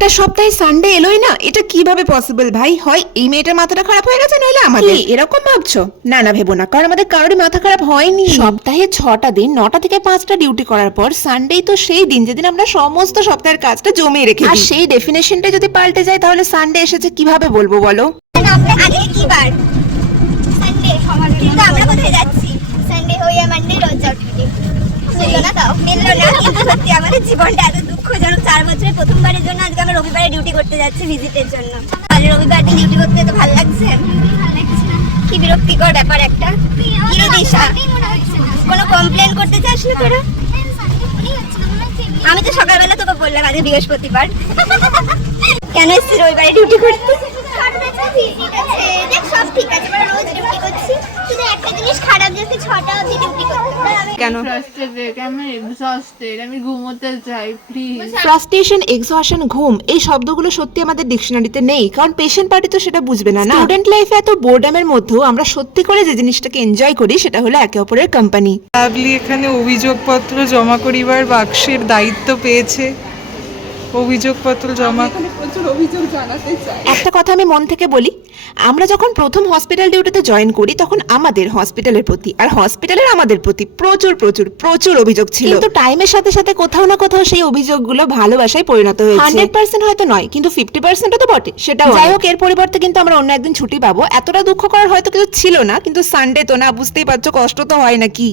একটা সপ্তাহে Sunday alloy না, এটা কিভাবে পসিবল ভাই? হয় এই মেয়েটার মাথাটা খারাপ হয়ে গেছে, নইলে আমাদের। এরকম ভাবছো? না না, ভেবো না, কারণ আমাদের কারোরই মাথা খারাপ হয়নি। সপ্তাহে 6টা দিন 9টা থেকে 5টা ডিউটি করার পর সানডেই তো সেই দিন যেদিন আমরা সমস্ত সপ্তাহের কাজটা জমিয়ে রেখে দিই। আর সেই ডেফিনেশনটা যদি পাল্টে যায় তাহলে সানডে এসেছে কিভাবে বলবো বলো? আজকে কি বার? সানডে। কিন্তু আমরা কোথায় যাচ্ছি? সানডে হয়ে মানডে রোজ ছুটি। মিললো না, তাও মিললো না। কিন্তু সত্যি আমাদের জীবনটা এত দুঃখজনক। 4 বছরে প্রথমবারের জন্য আজকে আমরা রবিবারে ডিউটি করতে যাচ্ছি ভিজিটের জন্য। আজ রবিবার দিন ডিউটি করতে তো ভালো লাগছে? কি বিরক্তিকর ব্যাপার একটা। কি রে দিশা, কোনো কমপ্লেন করতে চাস না তোরা? আমি তো সকালবেলা তোকে বললাম আজকে বৃহস্পতিবার। কেন এসেছি রবিবারে ডিউটি করতে? দেখ সব ঠিক আছে, আমরা রোজ ডিউটি করছি, শুধু একটা জিনিস খারাপ যে 6টা অবধি ডিউটি করতে হবে। কেন? আমি ঘুমোতে চাই প্লিজ। ফ্রাস্ট্রেশন, এক্সহশন, ঘুম, এই শব্দগুলো সত্যি আমাদের ডিকশনারিতে নেই, কারণ পেশেন্ট পার্টি তো সেটা বুঝবে না। স্টুডেন্ট লাইফে এত বোর্ডামের মধ্যেও আমরা সত্যি করে যে জিনিসটাকে এনজয় করি সেটা হলো একে অপরের কোম্পানি। লাভলি এখানে অভিযোগপত্র জমা করিবার বাক্সের দায়িত্ব পেয়েছে। অভিযোগপত্র জমা একটা কথা আমি মন থেকে বলি, আমরা যখন প্রথম হসপিটাল ডিউটিতে জয়েন করি তখন আমাদের হসপিটালের প্রতি আর হসপিটালের আমাদের প্রতি প্রচুর প্রচুর প্রচুর অভিযোগ ছিল, কিন্তু টাইমের সাথে সাথে কোথাও না কোথাও সেই অভিযোগগুলো ভালোবাসায় পরিণত হয়েছে। 100% হয়তো নয়, কিন্তু 50% তো বটে। সেটাও যাই হোক, এর পরিবর্তে কিন্তু আমরা অন্য একদিন ছুটি পাবো। এতটা দুঃখ করার হয়তো কিছু ছিল না, কিন্তু সানডে তো না, বুঝতেই পারছো, কষ্ট তো হয় নাকি।